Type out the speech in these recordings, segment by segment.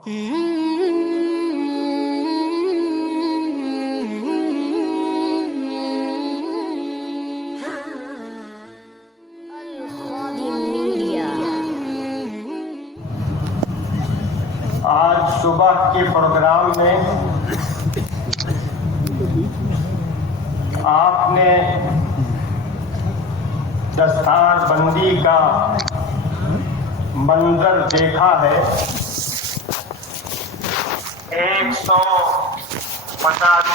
آج صبح کے پروگرام میں آپ نے دستار بندی کا منظر دیکھا ہے۔ 185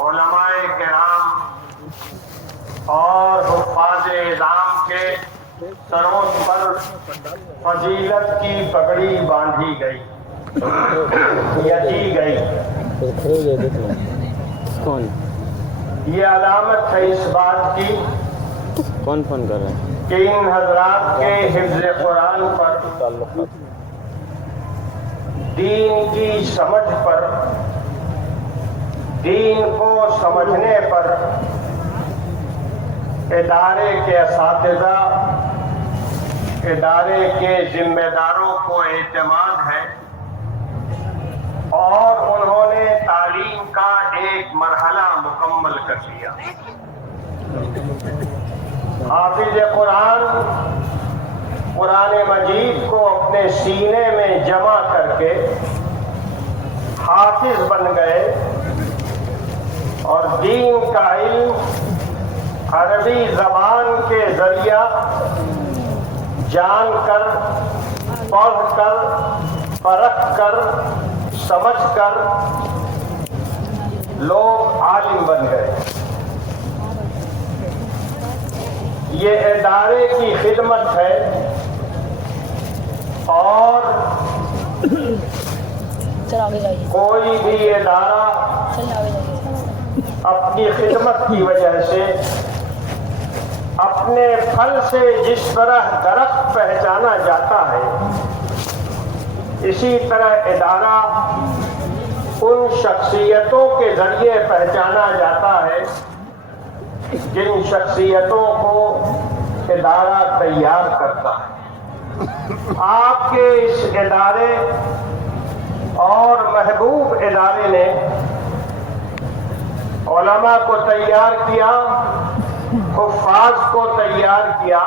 علماء کرام اور حفاظ اعظام کے سروں پر فضیلت کی پگڑی باندھی گئی یا دی گئی۔ یہ علامت ہے اس بات کی کون فون کر رہے ہیں کہ ان حضرات کے حفظ قرآن پر، دین کی سمجھ پر، دین کو سمجھنے پر ادارے کے اساتذہ، ادارے کے ذمہ داروں کو اعتماد ہے اور انہوں نے تعلیم کا ایک مرحلہ مکمل کر لیا۔ حافظ قرآن قرآن مجید کو اپنے سینے میں جمع کر کے حافظ بن گئے اور دین کا علم عربی زبان کے ذریعہ جان کر، پڑھ کر، پرکھ کر، سمجھ کر لوگ عالم بن گئے۔ یہ ادارے کی خدمت ہے اور کوئی بھی ادارہ اپنی خدمت کی وجہ سے، اپنے پھل سے جس طرح درخت پہچانا جاتا ہے، اسی طرح ادارہ ان شخصیتوں کے ذریعے پہچانا جاتا ہے جن شخصیتوں کو ادارہ تیار کرتا ہے۔ آپ کے اس ادارے اور محبوب ادارے نے علماء کو تیار کیا، حفاظ کو تیار کیا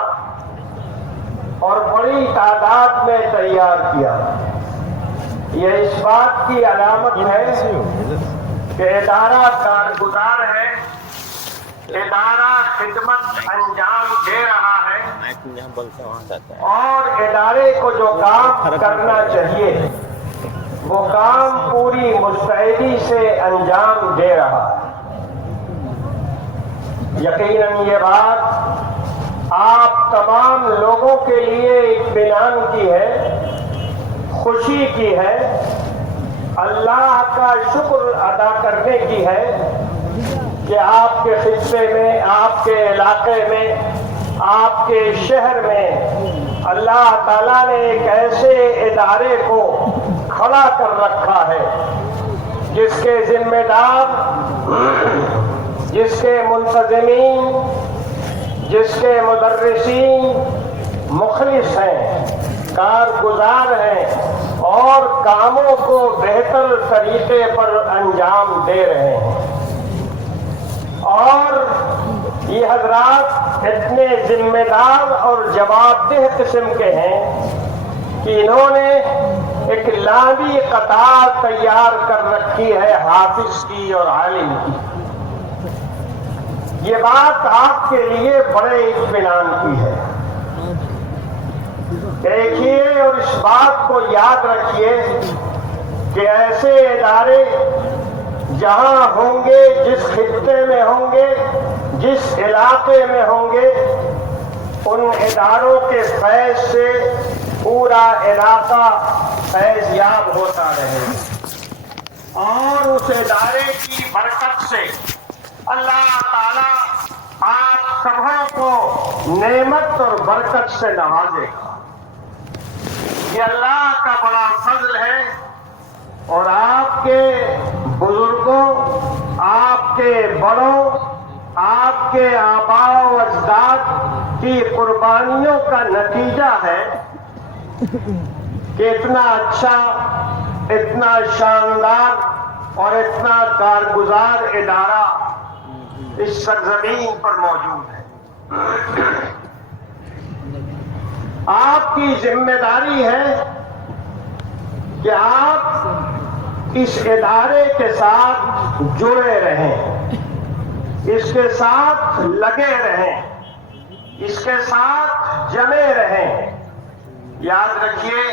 اور بڑی تعداد میں تیار کیا۔ یہ اس بات کی علامت ہے کہ ادارہ کارگزار ہے، ادارہ خدمت انجام دے رہا ہے اور ادارے کو جو کام کرنا چاہیے وہ کام پوری مستعدی سے انجام دے رہا ہے۔ یقیناً یہ بات آپ تمام لوگوں کے لیے اطمینان کی ہے، خوشی کی ہے، اللہ کا شکر ادا کرنے کی ہے کہ آپ کے خطے میں، آپ کے علاقے میں، آپ کے شہر میں اللہ تعالیٰ نے ایک ایسے ادارے کو کھڑا کر رکھا ہے جس کے ذمہ دار، جس کے منتظمین، جس کے مدرسین مخلص ہیں، کارگزار ہیں اور کاموں کو بہتر طریقے پر انجام دے رہے ہیں۔ اور یہ حضرات اتنے ذمہ دار اور جواب دہ قسم کے ہیں کہ انہوں نے ایک لامبی قطار تیار کر رکھی ہے حافظ کی اور عالم کی۔ یہ بات آپ کے لیے بڑے اطمینان کی ہے۔ دیکھیے اور اس بات کو یاد رکھیے کہ ایسے ادارے جہاں ہوں گے، جس خطے میں ہوں گے، جس علاقے میں ہوں گے، ان اداروں کے فیض سے پورا علاقہ فیض یاب ہوتا رہے اور اس ادارے کی برکت سے اللہ تعالیٰ آپ سبوں کو نعمت اور برکت سے نوازے گا۔ یہ اللہ کا بڑا فضل ہے اور آپ کے بزرگوں، آپ کے بڑوں، آپ کے آباء و اجداد کی قربانیوں کا نتیجہ ہے کہ اتنا اچھا، اتنا شاندار اور اتنا کارگزار ادارہ اس سرزمین پر موجود ہے۔ آپ کی ذمہ داری ہے کہ آپ اس ادارے کے ساتھ جڑے رہیں، اس کے ساتھ لگے رہیں، اس کے ساتھ جمے رہیں۔ یاد رکھیے،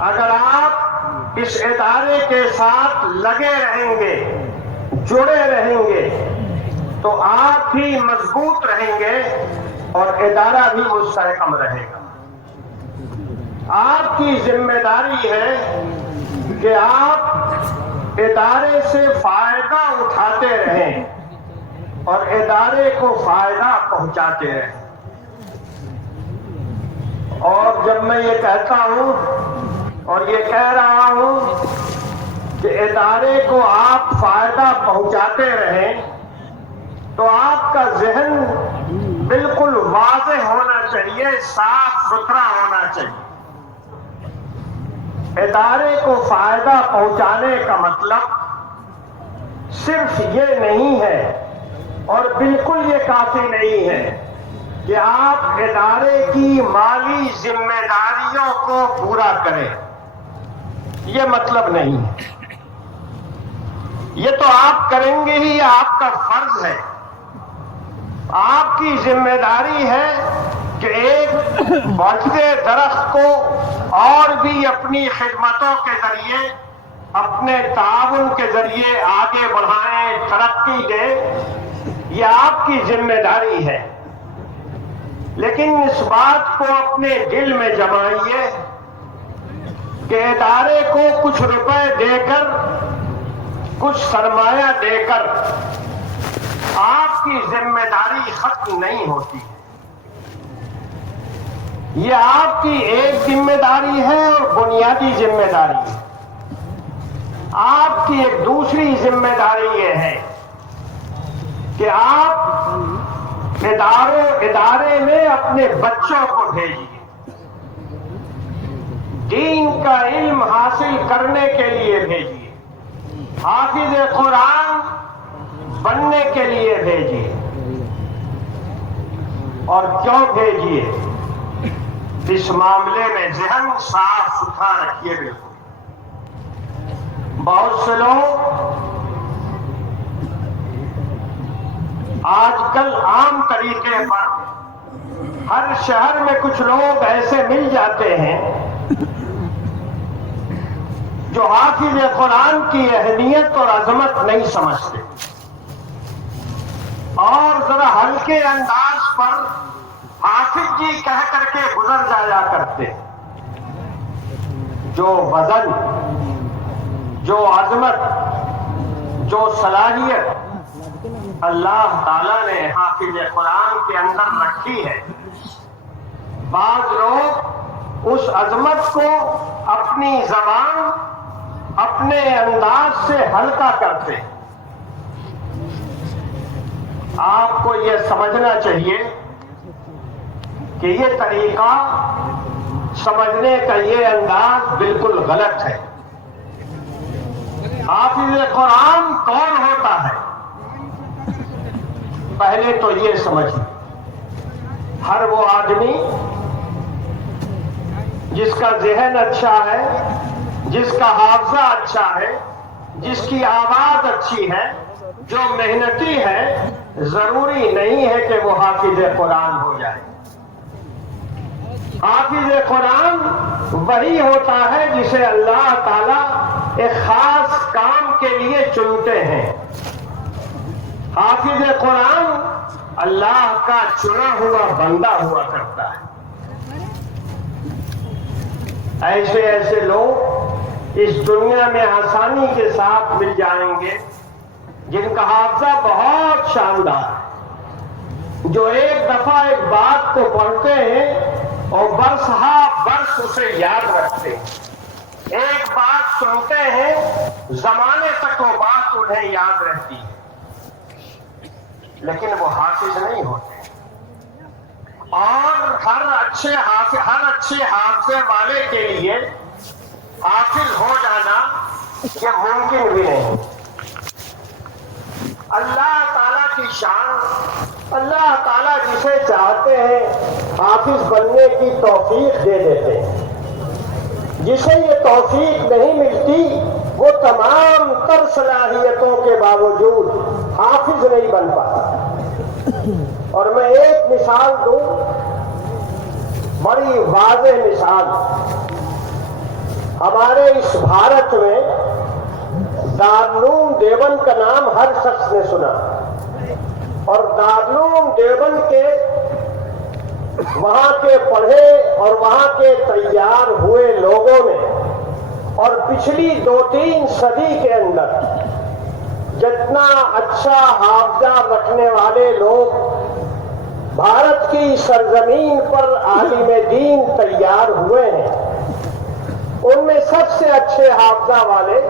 اگر آپ اس ادارے کے ساتھ لگے رہیں گے، جڑے رہیں گے، تو آپ بھی مضبوط رہیں گے اور ادارہ بھی مستحکم رہے گا۔ آپ کی ذمہ داری ہے کہ آپ ادارے سے فائدہ اٹھاتے رہیں اور ادارے کو فائدہ پہنچاتے رہیں۔ اور جب میں یہ کہتا ہوں اور یہ کہہ رہا ہوں کہ ادارے کو آپ فائدہ پہنچاتے رہیں، تو آپ کا ذہن بالکل واضح ہونا چاہیے، صاف ستھرا ہونا چاہیے۔ ادارے کو فائدہ پہنچانے کا مطلب صرف یہ نہیں ہے اور بالکل یہ کافی نہیں ہے کہ آپ ادارے کی مالی ذمہ داریوں کو پورا کریں، یہ مطلب نہیں ہے۔ یہ تو آپ کریں گے ہی، آپ کا فرض ہے۔ آپ کی ذمہ داری ہے کہ ایک بڑھتے درخت کو اور بھی اپنی خدمتوں کے ذریعے، اپنے تعاون کے ذریعے آگے بڑھائیں، ترقی دیں، یہ آپ کی ذمہ داری ہے۔ لیکن اس بات کو اپنے دل میں جمائیے کہ ادارے کو کچھ روپے دے کر، کچھ سرمایہ دے کر آپ کی ذمہ داری ختم نہیں ہوتی۔ یہ آپ کی ایک ذمہ داری ہے اور بنیادی ذمہ داری ہے۔ آپ کی ایک دوسری ذمہ داری یہ ہے کہ آپ ادارے میں اپنے بچوں کو بھیجیے، دین کا علم حاصل کرنے کے لیے بھیجیے، حافظ قرآن بننے کے لیے بھیجیے۔ اور کیوں بھیجیے؟ اس معاملے میں ذہن صاف ستھرا رکھیے۔ بالکل بہت سے لوگ آج کل عام طریقے پر ہر شہر میں کچھ لوگ ایسے مل جاتے ہیں جو حافظ قرآن کی اہمیت اور عظمت نہیں سمجھتے، اور ذرا ہلکے انداز پر حافظ جی کہہ کر کے گزر جایا کرتے۔ جو وزن، جو عظمت، جو صلاحیت اللہ تعالیٰ نے حافظ قرآن کے اندر رکھی ہے، بعض لوگ اس عظمت کو اپنی زبان، اپنے انداز سے ہلکا کرتے۔ آپ کو یہ سمجھنا چاہیے کہ یہ طریقہ سمجھنے کا یہ انداز بالکل غلط ہے۔ حافظ قرآن کون ہوتا ہے؟ پہلے تو یہ سمجھیں، ہر وہ آدمی جس کا ذہن اچھا ہے، جس کا حافظہ اچھا ہے، جس کی آواز اچھی ہے، جو محنتی ہے، ضروری نہیں ہے کہ وہ حافظ قرآن ہو جائے۔ حافظ قرآن وہی ہوتا ہے جسے اللہ تعالیٰ ایک خاص کام کے لیے چنتے ہیں۔ حافظ قرآن اللہ کا چنا ہوا بندہ ہوا کرتا ہے۔ ایسے ایسے لوگ اس دنیا میں آسانی کے ساتھ مل جائیں گے جن کا حافظہ بہت شاندار ہے، جو ایک دفعہ ایک بات کو پڑھتے ہیں اور برس ہا برس اسے یاد رکھتے ہیں، ایک بات سنتے ہیں، زمانے تک وہ بات انہیں یاد رہتی ہے، لیکن وہ حافظ نہیں ہوتے۔ اور ہر اچھے حافظے والے کے لیے حافظ ہو جانا یہ ممکن بھی نہیں۔ اللہ تعالیٰ کی شان، اللہ تعالیٰ جسے چاہتے ہیں حافظ بننے کی توفیق دے دیتے ہیں، جسے یہ توفیق نہیں ملتی وہ تمام تر صلاحیتوں کے باوجود حافظ نہیں بن پاتا۔ اور میں ایک مثال دوں، بڑی واضح مثال۔ ہمارے اس بھارت میں دارالعلوم دیوبند کا نام ہر شخص نے سنا، اور دارالعلوم دیوبند کے وہاں کے پڑھے اور وہاں کے تیار ہوئے لوگوں نے اور پچھلی 2-3 صدی کے اندر جتنا اچھا حافظہ رکھنے والے لوگ بھارت کی سرزمین پر عالم دین تیار ہوئے ہیں، ان میں سب سے اچھے حافظہ والے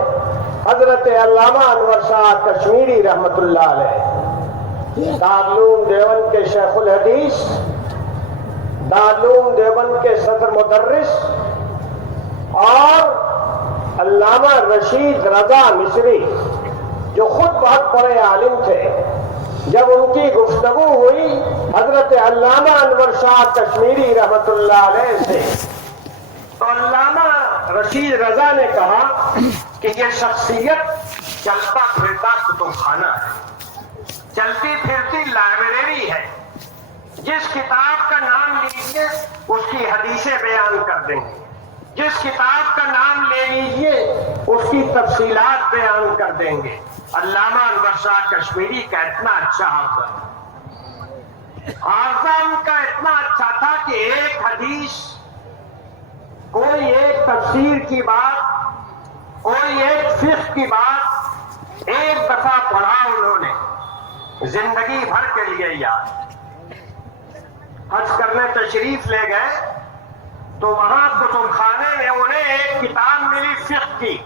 حضرت علامہ انور شاہ کشمیری رحمت اللہ علیہ، دارالعلوم دیوبند کے شیخ الحدیث، دارالعلوم دیوبند کے صدر مدرس، اور علامہ رشید رضا مصری جو خود بہت بڑے عالم تھے۔ جب ان کی گفتگو ہوئی حضرت علامہ انور شاہ کشمیری رحمت اللہ علیہ سے، تو علامہ رشید رضا نے کہا کہ یہ شخصیت چلتا پھرتا کتب خانہ ہے، چلتی پھرتی لائبریری ہے، جس کتاب کا نام لیجیے اس کی حدیثیں بیان کر دیں گے، جس کتاب کا نام لے لیجیے اس کی تفصیلات بیان کر دیں گے۔ علامہ انور شاہ کشمیری کا اتنا اچھا حافظہ ان کا اتنا اچھا تھا کہ ایک حدیث، کوئی ایک تفسیر کی بات، کوئی ایک فقہ کی بات ایک دفعہ پڑھا انہوں نے، زندگی بھر کے لیے یاد۔ حج کرنے تشریف لے گئے تو وہاں کتب خانے میں انہیں ایک کتاب ملی فقہ کی،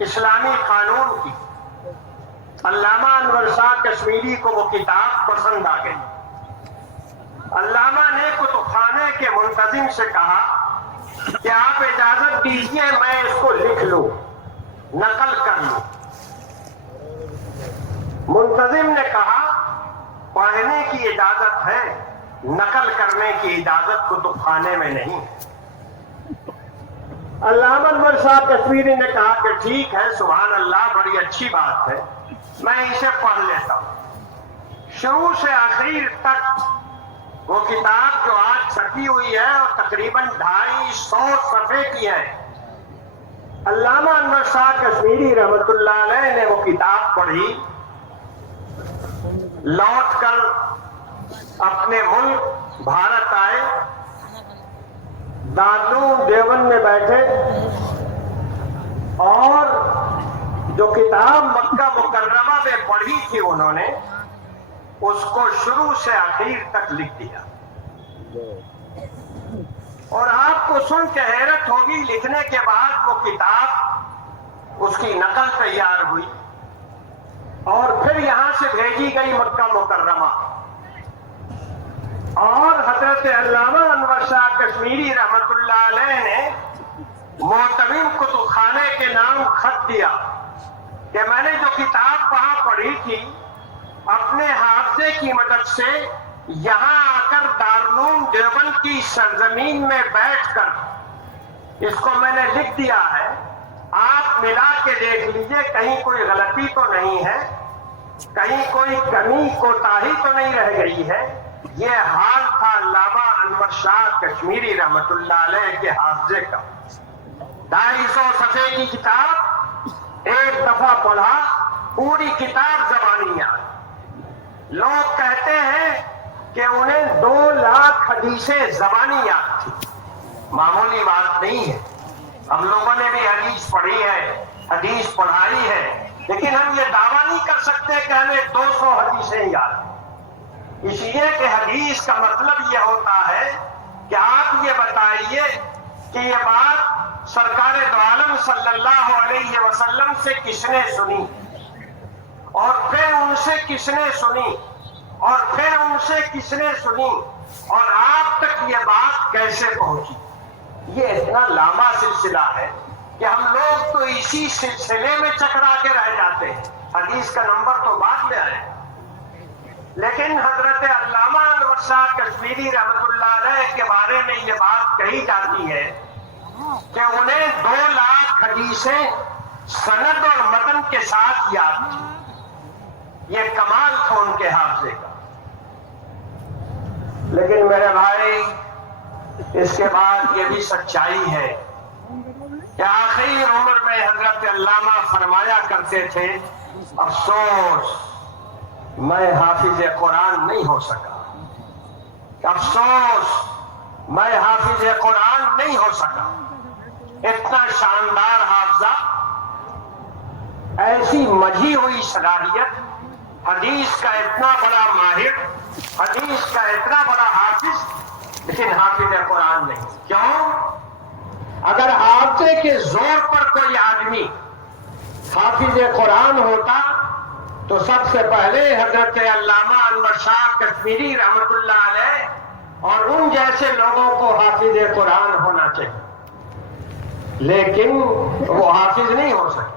اسلامی قانون کی۔ علامہ انور شاہ کشمیری کو وہ کتاب پسند آ گئی۔ علامہ نے کتب خانے کے منتظم سے کہا کہ آپ اجازت دیجیے میں اس کو لکھ لوں، نقل کر لوں۔ منتظم نے کہا پڑھنے کی اجازت ہے، نقل کرنے کی اجازت کتب خانے میں نہیں۔ علامہ انور شاہ کشمیری نے کہا کہ ٹھیک ہے، سبحان اللہ، بڑی اچھی بات ہے، میں اسے پڑھ لیتا ہوں۔ شروع سے آخر تک وہ کتاب جو آج چھپی ہوئی ہے اور تقریباً 250 صفحے کی ہے، علامہ انور شاہ کشمیری رحمت اللہ علیہ نے وہ کتاب پڑھی، لوٹ کر اپنے ملک بھارت آئے، دارالعلوم دیوبند میں بیٹھے، اور جو کتاب مکہ مکرمہ میں پڑھی تھی انہوں نے اس کو شروع سے آخر تک لکھ دیا۔ اور آپ کو سن کے حیرت ہوگی، لکھنے کے بعد وہ کتاب، اس کی نقل تیار ہوئی اور پھر یہاں سے بھیجی گئی مکہ مکرمہ، اور حضرت علامہ انور شاہ کشمیری رحمت اللہ علیہ نے معتمم کتب خانے کے نام خط دیا کہ میں نے جو کتاب وہاں پڑھی تھی اپنے حافظے کی مدد سے یہاں آ کر دارالعلوم دیوبند کی سرزمین میں بیٹھ کر اس کو میں نے لکھ دیا ہے، آپ ملا کے دیکھ لیجئے کہیں کوئی غلطی تو نہیں ہے، کہیں کوئی کمی کوتاہی تو نہیں رہ گئی ہے۔ یہ حال تھا علامہ انور شاہ کشمیری رحمت اللہ علیہ کے حافظے کا۔ 250 صفحے کی کتاب ایک دفعہ پڑھا، پوری کتاب زبانی یاد۔ لوگ کہتے ہیں کہ انہیں 2 لاکھ حدیثیں زبانی یاد تھی، معمولی بات نہیں ہے۔ ہم لوگوں نے بھی حدیث پڑھی ہے، حدیث پڑھائی ہے، لیکن ہم یہ دعویٰ نہیں کر سکتے کہ ہمیں 200 حدیثیں یاد ہیں۔ اس لیے کہ حدیث کا مطلب یہ ہوتا ہے کہ آپ یہ بتائیے کہ یہ بات سرکار دو عالم صلی اللہ علیہ وسلم سے کس نے سنی، اور پھر ان سے کس نے سنی، اور پھر ان سے کس نے سنی، اور آپ تک یہ بات کیسے پہنچی۔ یہ اتنا لمبا سلسلہ ہے کہ ہم تو اسی سلسلے میں چکرا کے رہ جاتے ہیں. حدیث کا نمبر تو بعد میں آئے, لیکن حضرت علامہ انور شاہ کشمیری رحمت اللہ علیہ کے بارے میں یہ بات کہی جاتی ہے کہ انہیں 2 لاکھ حدیثیں سند اور متن کے ساتھ یاد تھی. یہ کمال تھا ان کے حافظے کا. لیکن میرے بھائی اس کے بعد یہ بھی سچائی ہے کہ آخری عمر میں حضرت علامہ فرمایا کرتے تھے, افسوس میں حافظ قرآن نہیں ہو سکا, افسوس میں حافظ قرآن نہیں ہو سکا. اتنا شاندار حافظہ, ایسی مجھی ہوئی صلاحیت, حدیث کا اتنا بڑا ماہر, حدیث کا اتنا بڑا حافظ, لیکن حافظ قرآن نہیں. کیوں؟ اگر حافظے کے زور پر کوئی آدمی حافظ قرآن ہوتا تو سب سے پہلے حضرت علامہ انور شاہ کشمیری رحمت اللہ علیہ اور ان جیسے لوگوں کو حافظ قرآن ہونا چاہیے, لیکن وہ حافظ نہیں ہو سکے.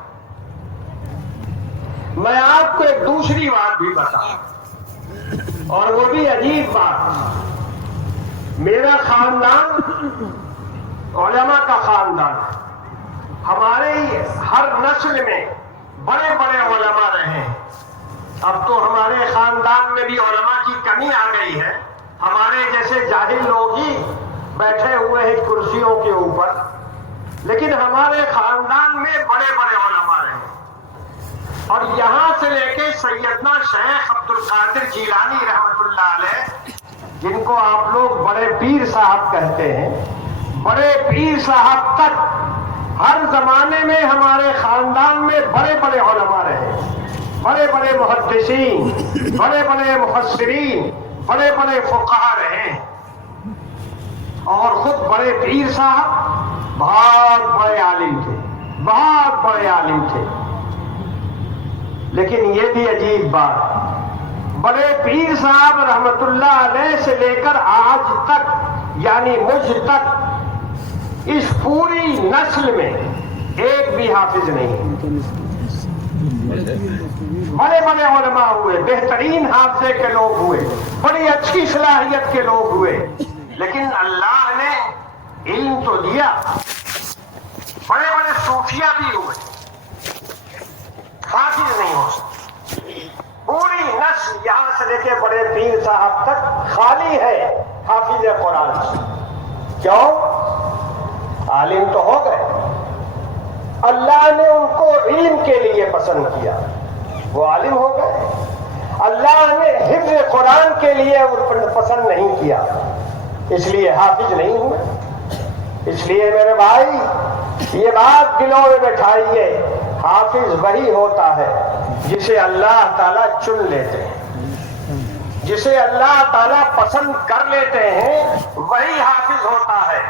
میں آپ کو ایک دوسری بات بھی بتاؤں, اور وہ بھی عجیب بات. میرا خاندان علماء کا خاندان ہے. ہمارے ہر نسل میں بڑے بڑے علماء رہے ہیں. اب تو ہمارے خاندان میں بھی علماء کی کمی آ گئی ہے. ہمارے جیسے جاہل لوگ ہی بیٹھے ہوئے ہیں کرسیوں کے اوپر, لیکن ہمارے خاندان میں بڑے بڑے علماء رہے ہیں. اور یہاں سے لے کے سیدنا شیخ عبد القادر جیلانی رحمت اللہ علیہ, جن کو آپ لوگ بڑے پیر صاحب کہتے ہیں, بڑے پیر صاحب تک ہر زمانے میں ہمارے خاندان میں بڑے بڑے علماء رہے, بڑے بڑے محدثین, بڑے بڑے مفسرین, بڑے بڑے فقہاء رہے, اور خود بڑے پیر صاحب بہت بڑے عالم تھے, بہت بڑے عالم تھے. لیکن یہ بھی عجیب بات, بڑے پیر صاحب رحمت اللہ علیہ سے لے کر آج تک, یعنی مجھ تک, اس پوری نسل میں ایک بھی حافظ نہیں. بڑے بڑے علماء ہوئے, بہترین حافظے کے لوگ ہوئے, بڑی اچھی صلاحیت کے لوگ ہوئے, لیکن اللہ نے علم تو دیا. بڑے بڑے صوفیہ بھی ہوئے, حافظ نہیں ہو سکتے. پوری نسل یہاں سے لے کے بڑے پیر صاحب تک خالی ہے حافظ قرآن سے. کیوں؟ عالم تو ہو گئے, اللہ نے ان کو علم کے لیے پسند کیا, وہ عالم ہو گئے. اللہ نے حفظ قرآن کے لیے پسند نہیں کیا, اس لیے حافظ نہیں ہوئے. اس لیے میرے بھائی یہ بات دلوں میں بٹھائیے, حافظ وہی ہوتا ہے جسے اللہ تعالیٰ چن لیتے ہیں, جسے اللہ تعالیٰ پسند کر لیتے ہیں, وہی حافظ ہوتا ہے.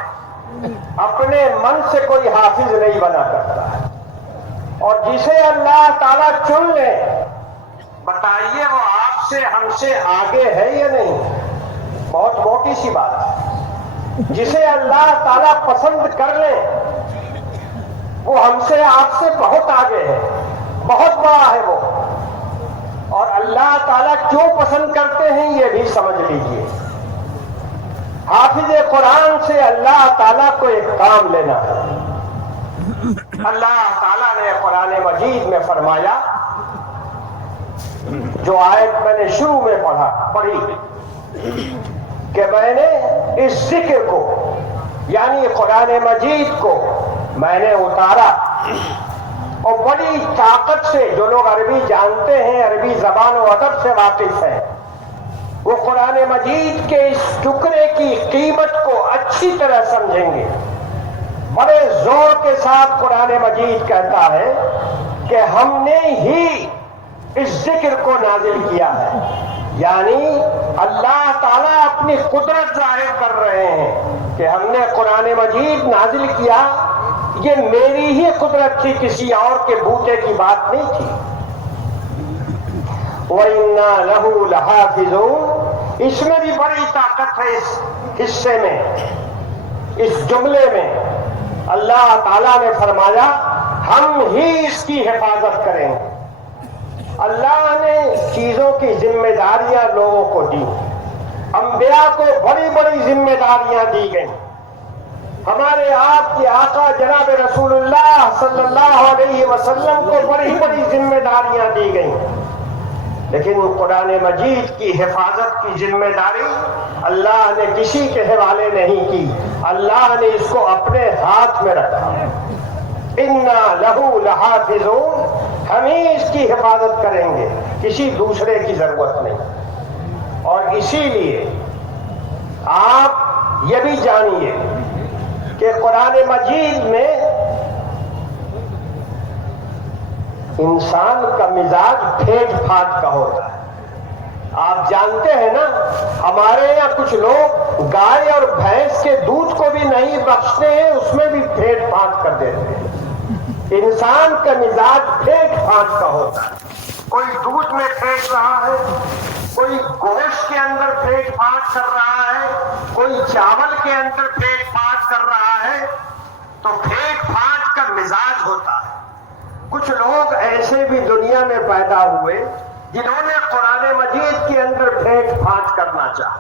اپنے من سے کوئی حافظ نہیں بنا کرتا ہے. اور جسے اللہ تعالیٰ چن لے, بتائیے وہ آپ سے ہم سے آگے ہے یا نہیں؟ بہت موٹی سی بات ہے. جسے اللہ تعالیٰ پسند کر لے وہ ہم سے آپ سے بہت آگے ہے, بہت بڑا ہے وہ. اور اللہ تعالیٰ کیوں پسند کرتے ہیں یہ بھی سمجھ لیجئے. حافظ قرآن سے اللہ تعالیٰ کو ایک کام لینا ہے. اللہ تعالیٰ نے قرآن مجید میں فرمایا, جو آیت میں نے شروع میں پڑھی, کہ میں نے اس ذکر کو یعنی قرآن مجید کو میں نے اتارا, اور بڑی طاقت سے. جو لوگ عربی جانتے ہیں, عربی زبان و ادب سے واقف ہیں, وہ قرآن مجید کے اس ٹکڑے کی قیمت کو اچھی طرح سمجھیں گے. بڑے زور کے ساتھ قرآن مجید کہتا ہے کہ ہم نے ہی اس ذکر کو نازل کیا ہے, یعنی اللہ تعالیٰ اپنی قدرت ظاہر کر رہے ہیں کہ ہم نے قرآن مجید نازل کیا. یہ میری ہی قدرت تھی, کسی اور کے بوتے کی بات نہیں تھی. وَإِنَّا لَهُ لَحَافِظُونَ, اس میں بھی بڑی طاقت ہے. اس حصے میں, اس جملے میں اللہ تعالیٰ نے فرمایا ہم ہی اس کی حفاظت کریں گے۔ اللہ نے چیزوں کی ذمہ داریاں لوگوں کو دی، انبیاء کو بڑی بڑی ذمہ داریاں دی گئیں، ہمارے آپ کے آقا جناب رسول اللہ صلی اللہ علیہ وسلم کو بڑی بڑی ذمہ داریاں دی گئیں، لیکن قرآن مجید کی حفاظت کی ذمہ داری اللہ نے کسی کے حوالے نہیں کی، اللہ نے اس کو اپنے ہاتھ میں رکھا۔ اِنَّا لَهُ لَحَافِظُونَ، ہم ہی اس کی حفاظت کریں گے، کسی دوسرے کی ضرورت نہیں۔ اور اسی لیے آپ یہ بھی جانیے کہ قرآن مجید میں انسان کا مزاج پھیٹ پھاٹ کا ہوتا ہے۔ آپ جانتے ہیں نا، ہمارے یہاں کچھ لوگ گائے اور بھینس کے دودھ کو بھی نہیں بخشتے ہیں، اس میں بھی پھیٹ پھاٹ کر دیتے ہیں۔ انسان کا مزاج پھیٹ پھاٹ کا ہوتا ہے، کوئی دودھ میں پھینک رہا ہے، کوئی گوشت کے اندر پھیٹ پھاٹ کر رہا ہے، کوئی چاول کے اندر پھیٹ پھاٹ کر رہا ہے، تو پھیٹ پھاٹ کا مزاج ہوتا ہے۔ کچھ لوگ ایسے بھی دنیا میں پیدا ہوئے جنہوں نے قرآن مجید کے اندر پھیٹ پھاٹ کرنا چاہا،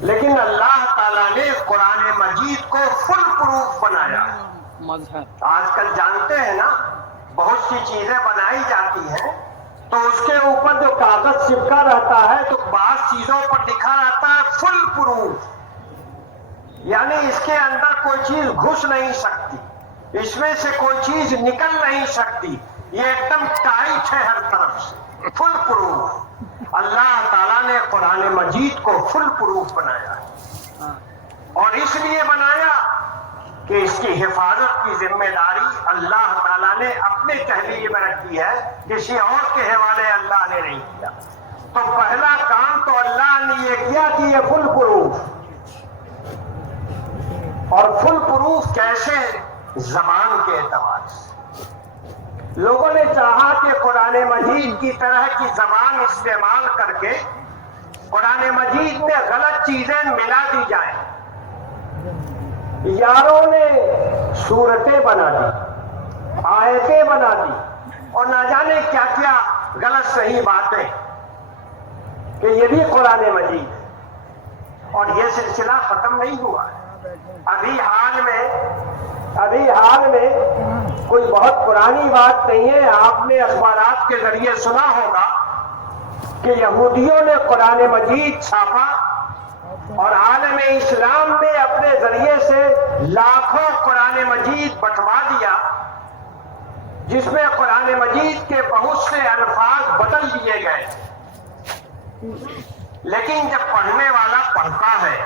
لیکن اللہ تعالیٰ نے قرآن مجید کو فل پروف بنایا۔ آج کل جانتے ہیں نا، بہت سی چیزیں بنائی جاتی ہیں تو اس کے اوپر جو کاغذ چپکا رہتا ہے تو بعض چیزوں پر لکھا رہتا ہے فل پروف، یعنی اس کے اندر کوئی چیز گھس نہیں سکتی، اس میں سے کوئی چیز نکل نہیں سکتی، یہ ایک دم ٹائٹ ہے ہر طرف سے، فل پروف۔ اللہ تعالیٰ نے قرآن مجید کو فل پروف بنایا ہے، اور اس لیے بنایا کہ اس کی حفاظت کی ذمہ داری اللہ تعالیٰ نے اپنے تحویل میں رکھی ہے، کسی اور کے حوالے اللہ نے نہیں کیا۔ تو پہلا کام تو اللہ نے یہ کیا کہ یہ فل پروف، اور فل پروف کیسے؟ زبان کے اعتبار سے لوگوں نے چاہا کہ قرآن مجید کی طرح کی زبان استعمال کر کے قرآن مجید میں غلط چیزیں ملا دی جائیں۔ یاروں نے سورتیں بنا دی، آیتیں بنا دی، اور نہ جانے کیا کیا غلط صحیح باتیں کہ یہ بھی قرآن مجید ہے، اور یہ سلسلہ ختم نہیں ہوا ہے۔ ابھی حال میں کوئی بہت پرانی بات نہیں ہے، آپ نے اخبارات کے ذریعے سنا ہوگا کہ یہودیوں نے قرآن مجید چھاپا اور عالم اسلام نے اپنے ذریعے سے لاکھوں قرآن مجید بٹوا دیا، جس میں قرآن مجید کے بہت سے الفاظ بدل دیے گئے، لیکن جب پڑھنے والا پڑھتا ہے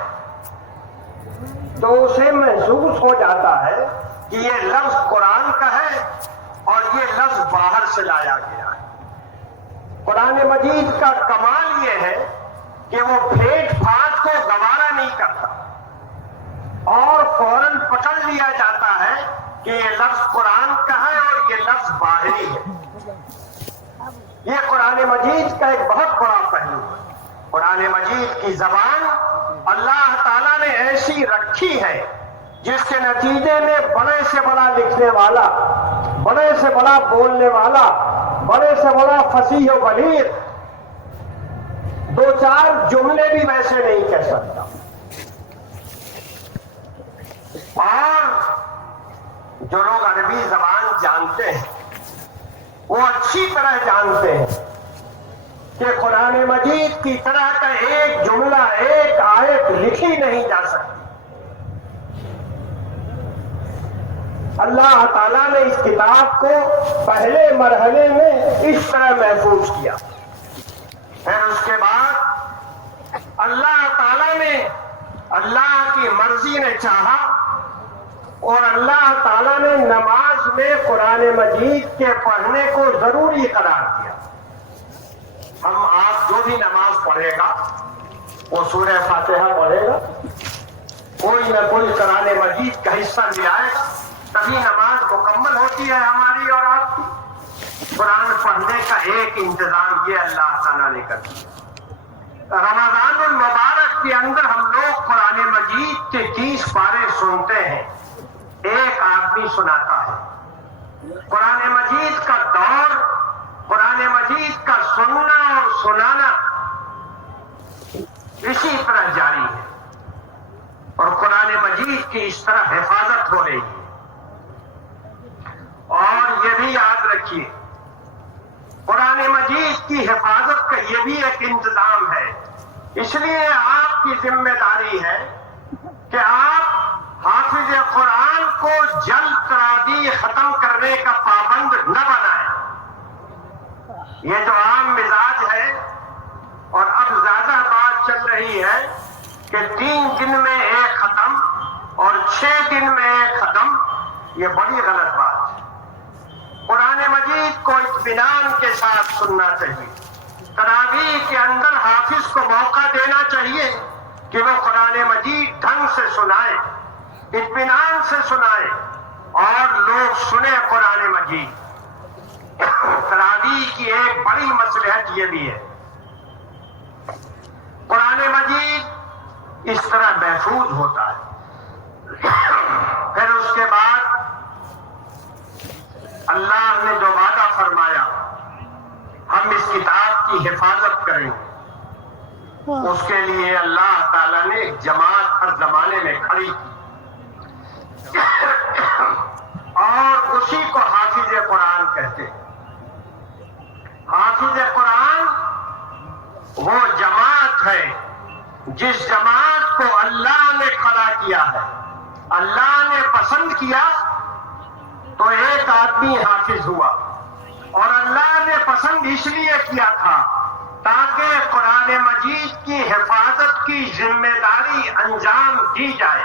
تو اسے محسوس ہو جاتا ہے کہ یہ لفظ قرآن کا ہے اور یہ لفظ باہر سے لایا گیا ہے۔ قرآن مجید کا کمال یہ ہے کہ وہ پھیٹ پھاٹ کو گوارا نہیں کرتا، اور فوراً پکڑ لیا جاتا ہے کہ یہ لفظ قرآن کا ہے اور یہ لفظ باہری ہے۔ یہ قرآن مجید کا ایک بہت بڑا پہلو ہے۔ قرآن مجید کی زبان اللہ تعالیٰ نے ایسی رکھی ہے جس کے نتیجے میں بڑے سے بڑا لکھنے والا، بڑے سے بڑا بولنے والا، بڑے سے بڑا فصیح و بلیغ دو چار جملے بھی ویسے نہیں کہہ سکتا۔ اور جو لوگ عربی زبان جانتے ہیں وہ اچھی طرح جانتے ہیں کہ قرآن مجید کی طرح کا ایک جملہ، ایک آیت لکھی نہیں جا سکتی۔ اللہ تعالیٰ نے اس کتاب کو پہلے مرحلے میں اس طرح محفوظ کیا، پھر اس کے بعد اللہ تعالیٰ نے، اللہ کی مرضی نے چاہا اور اللہ تعالیٰ نے نماز میں قرآن مجید کے پڑھنے کو ضروری قرار دیا۔ ہم آپ جو بھی نماز پڑھے گا وہ سورہ فاتحہ پڑھے گا، کوئی نہ کوئی قرآن مجید کا حصہ ملائے گا، تبھی نماز مکمل ہوتی ہے ہماری اور آپ کی۔ قرآن پڑھنے کا ایک انتظام یہ اللہ تعالیٰ نے کر دیا۔ رمضان المبارک کے اندر ہم لوگ قرآن مجید کے 30 پارے سنتے ہیں، ایک آدمی سناتا ہے، قرآن مجید کا دور، قرآن مجید کا سننا اور سنانا اسی طرح جاری ہے، اور قرآن مجید کی اس طرح حفاظت ہو رہی ہے۔ اور یہ بھی یاد رکھیے، قرآن مجید کی حفاظت کا یہ بھی ایک انتظام ہے، اس لیے آپ کی ذمہ داری ہے کہ آپ حافظ قرآن کو جلد ترادی ختم کرنے کا پابند نہ بنائیں۔ یہ جو عام مزاج ہے، اور اب زیادہ بات چل رہی ہے کہ 3 دن میں ایک ختم اور 6 دن میں ایک ختم، یہ بڑی غلط بات ہے۔ قرآن مجید کو اطمینان کے ساتھ سننا چاہیے۔ تراویح کے اندر حافظ کو موقع دینا چاہیے کہ وہ قرآن مجید ڈھنگ سے سنائے، اطمینان سے سنائے، اور لوگ سنیں قرآن مجید۔ تراویح کی ایک بڑی مصلحت یہ بھی ہے، قرآن مجید اس طرح محفوظ ہوتا ہے۔ پھر اس کے بعد اللہ نے جو وعدہ فرمایا ہم اس کتاب کی حفاظت کریں گے، اس کے لیے اللہ تعالیٰ نے ایک جماعت ہر زمانے میں کھڑی کی، اور اسی کو حافظ قرآن کہتے ہیں۔ حافظ قرآن وہ جماعت ہے جس جماعت کو اللہ نے کھڑا کیا ہے، اللہ نے پسند کیا تو ایک آدمی حافظ ہوا، اور اللہ نے پسند اس لیے کیا تھا تاکہ قرآن مجید کی حفاظت کی ذمہ داری انجام دی جائے۔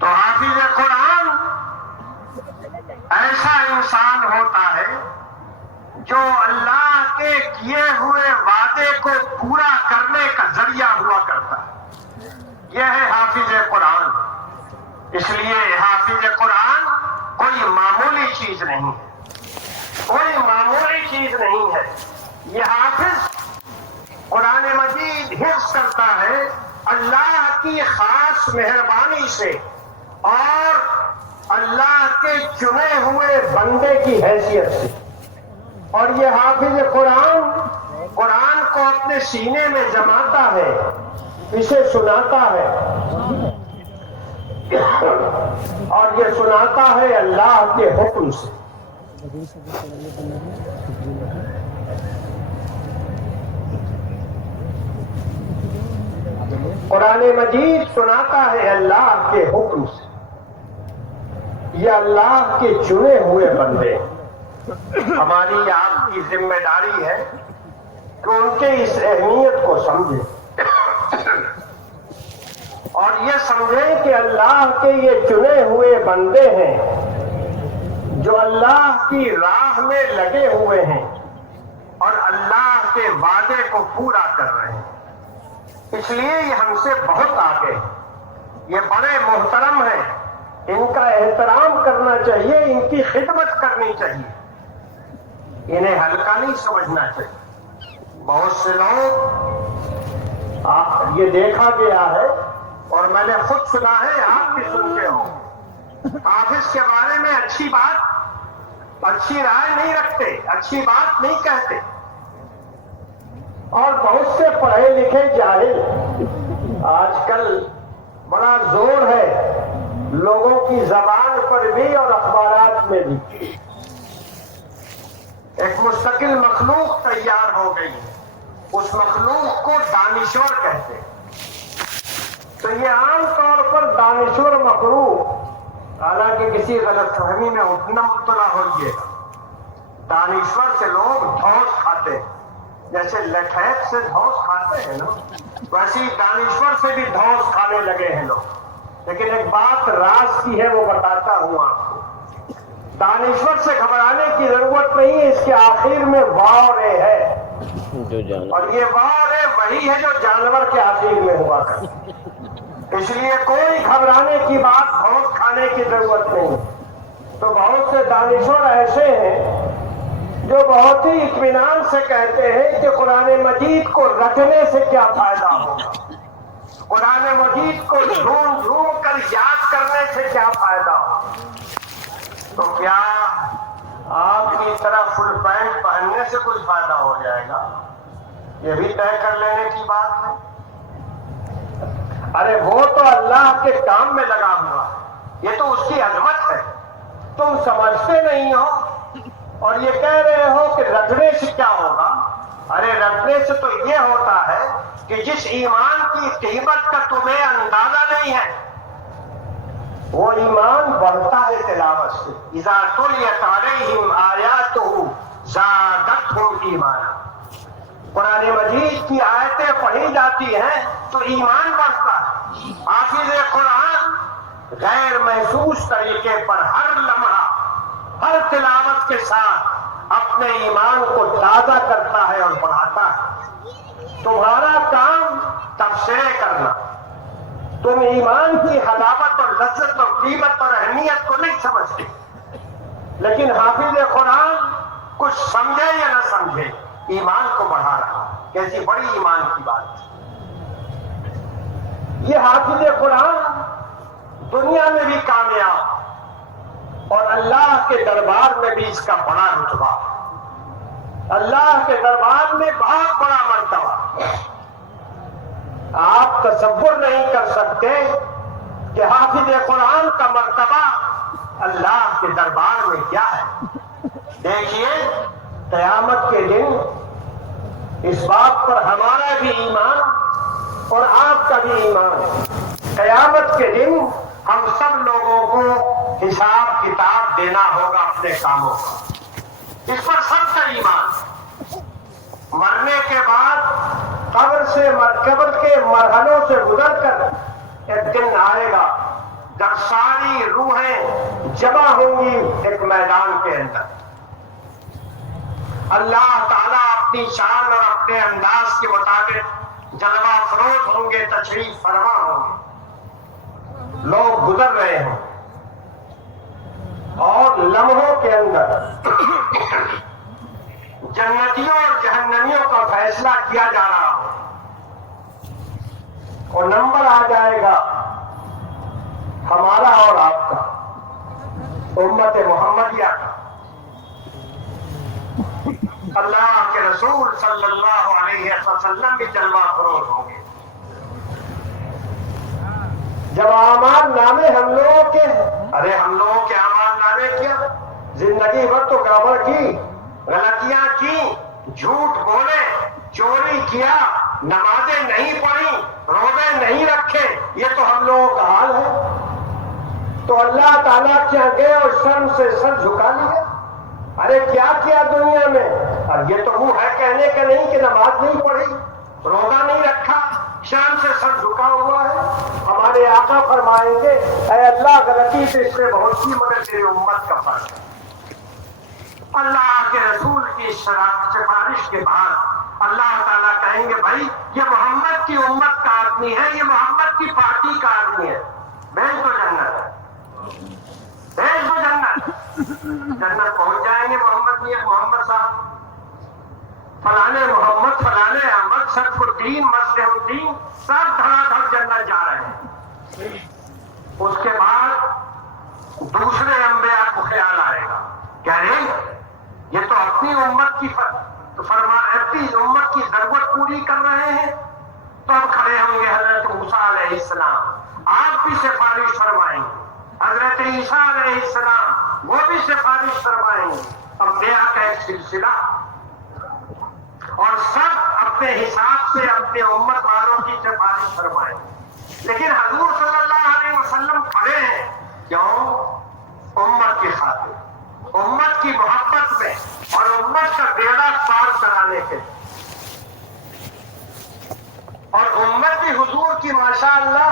تو حافظ قرآن ایسا انسان ہوتا ہے جو اللہ کے کیے ہوئے وعدے کو پورا کرنے کا ذریعہ ہوا کرتا ہے، یہ ہے حافظ قرآن۔ اس لیے حافظ قرآن کوئی معمولی چیز نہیں ہے، کوئی معمولی چیز نہیں ہے۔ یہ حافظ قرآن مجید حفظ کرتا ہے اللہ کی خاص مہربانی سے، اور اللہ کے چنے ہوئے بندے کی حیثیت سے۔ اور یہ حافظ قرآن قرآن کو اپنے سینے میں جماتا ہے، اسے سناتا ہے، اور یہ سناتا ہے اللہ کے حکم سے۔ قرآن مجید سناتا ہے اللہ کے حکم سے۔ یہ اللہ کے چنے ہوئے بندے، ہماری آپ کی ذمہ داری ہے کہ ان کے اس اہمیت کو سمجھیں، اور یہ سمجھیں کہ اللہ کے یہ چنے ہوئے بندے ہیں جو اللہ کی راہ میں لگے ہوئے ہیں اور اللہ کے وعدے کو پورا کر رہے ہیں۔ اس لیے یہ ہم سے بہت آگے ہیں، یہ بڑے محترم ہیں، ان کا احترام کرنا چاہیے، ان کی خدمت کرنی چاہیے، انہیں ہلکا نہیں سمجھنا چاہیے۔ بہت سے لوگ یہ دیکھا گیا ہے، اور میں نے خود سنا ہے، آپ بھی سنتے ہو، حافظ کے بارے میں اچھی بات، اچھی رائے نہیں رکھتے، اچھی بات نہیں کہتے، اور بہت سے پڑھے لکھے جاہل آج کل بڑا زور ہے لوگوں کی زبان پر بھی اور اخبارات میں بھی، ایک مستقل مخلوق تیار ہو گئی ہے، اس مخلوق کو دانشور کہتے ہیں۔ تو یہ عام طور پر دانشور مخلوق، حالانکہ کسی غلط فہمی میں اتنا مبتلا ہوئیے گا، دانشور سے لوگ دھوس کھاتے ہیں، جیسے لٹھیت سے دھوس کھاتے ہیں نا، ویسے دانشور سے بھی دھوس کھانے لگے ہیں لوگ۔ لیکن ایک بات راز کی ہے، وہ بتاتا ہوں آپ کو، دانشور سے گھبرانے کی ضرورت نہیں ہے، اس کے آخر میں واو رے ہے، اور یہ واو رے وہی ہے جو جانور کے آخر میں ہوا کرتا۔ اس لیے کوئی گھبرانے کی بات، دھوس کھانے کی ضرورت نہیں۔ تو بہت سے دانشور ایسے ہیں جو بہت ہی اطمینان سے کہتے ہیں کہ قرآن مجید کو رکھنے سے کیا فائدہ ہوگا، قرآن مجید کو جھوم جھوم کر یاد کرنے سے کیا فائدہ ہوگا۔ تو کیا آپ کی طرح فل پینٹ پہننے سے کوئی فائدہ ہو جائے گا؟ یہ بھی طے کر لینے کی بات ہے۔ ارے وہ تو اللہ کے کام میں لگا ہوا، یہ تو اس کی عظمت ہے، تم سمجھتے نہیں ہو اور یہ کہہ رہے ہو کہ رکھنے سے کیا ہوگا۔ ارے رکھنے سے تو یہ ہوتا ہے کہ جس ایمان کی قیمت کا تمہیں اندازہ نہیں ہے وہ ایمان بڑھتا ہے تلاوت سے۔ اذا تلیت علیہم آیاتہ زادتہم ایمانا، قرآن مجید کی آیتیں پڑھی جاتی ہیں تو ایمان بڑھتا ہے۔ حافظ قرآن غیر محسوس طریقے پر ہر لمحہ ہر تلاوت کے ساتھ اپنے ایمان کو تازہ کرتا ہے اور بڑھاتا ہے۔ تمہارا کام تبصرے کرنا، تم ایمان کی حلاوت اور لذت اور قیمت اور اہمیت کو نہیں سمجھتے، لیکن حافظ قرآن کچھ سمجھے یا نہ سمجھے ایمان کو بڑھا رہا۔ کیسی بڑی ایمان کی بات ہے۔ یہ حافظ قرآن دنیا میں بھی کامیاب اور اللہ کے دربار میں بھی اس کا بڑا رتبہ، اللہ کے دربار میں بہت بڑا مرتبہ۔ آپ تصور نہیں کر سکتے کہ حافظ قرآن کا مرتبہ اللہ کے دربار میں کیا ہے۔ دیکھیے قیامت کے دن اس بات پر ہمارا بھی ایمان اور آپ کا بھی ایمان، قیامت کے دن ہم سب لوگوں کو حساب کتاب دینا ہوگا اپنے کاموں کا، اس پر سب کا ایمان۔ مرنے کے بعد قبر کے مرحلوں سے گزر کر ایک دن آئے گا جب ساری روحیں جمع ہوں گی ایک میدان کے اندر۔ اللہ تعالیٰ اپنی شان اور اپنے انداز کے مطابق جلوہ فروز ہوں گے، تشریف فرما ہوں گے۔ لوگ گزر رہے ہیں اور لمحوں کے اندر جنتیوں اور جہنمیوں کا فیصلہ کیا جا رہا ہو اور نمبر آ جائے گا ہمارا اور آپ کا، امت محمدیہ کا۔ اللہ کے رسول صلی اللہ علیہ وسلم بھی جلوہ فروز ہوں گے۔ جب اعمال نامے ہم لوگوں کے، ارے ہم لوگوں کے اعمال نامے کیا، زندگی بھر تو گڑبڑ کی، غلطیاں کی، جھوٹ بولے، چوری کیا، نمازیں نہیں پڑھی، روزے نہیں رکھے، یہ تو ہم لوگوں کا حال ہے۔ تو اللہ تعالیٰ کیا گئے اور شرم سے سر جھکا لیے؟ ارے کیا کیا دنیا میں؟ اب یہ تو وہ ہے کہنے کا نہیں کہ نماز نہیں پڑھی، روزہ نہیں رکھا، شرم سے سر جھکا ہوا ہے۔ ہمارے آقا فرمائیں گے اے اللہ غلطی سے اس میں بہت سی مگر تیری امت کا فرق ہے۔ اللہ کے رسول کی سفارش کے بعد اللہ تعالیٰ کہیں گے بھائی یہ محمد کی امت کا آدمی ہے، یہ محمد کی پارٹی کا آدمی ہے، بھیج دو جنت، بھیج دو جنت۔ جنت پہنچ جائیں گے محمد صاحب، فلانے محمد، فلانے احمد، شرف الدین، مصلح الدین، سب دھڑا دھڑ جنت جا رہے ہیں۔ اس کے بعد دوسرے انبیاء کو خیال آئے گا، کہہ رہے یہ تو اپنی امت کی اپنی امت کی ضرورت پوری کر رہے ہیں۔ تو اب کھڑے ہوں گے حضرت موسیٰ علیہ السلام، آپ بھی سفارش فرمائیں گے، حضرت عیسیٰ علیہ السلام وہ بھی سفارش فرمائیں گے، انبیاء کا ایک سلسلہ، اور سب اپنے حساب سے اپنے امت والوں کی سفارش فرمائیں گے۔ لیکن حضور صلی اللہ علیہ وسلم کھڑے ہیں، کیوں؟ امت کی خاطر، امت کی محبت میں اور امت کا بیڑا پار کرانے کے، اور امت بھی حضور کی ماشاءاللہ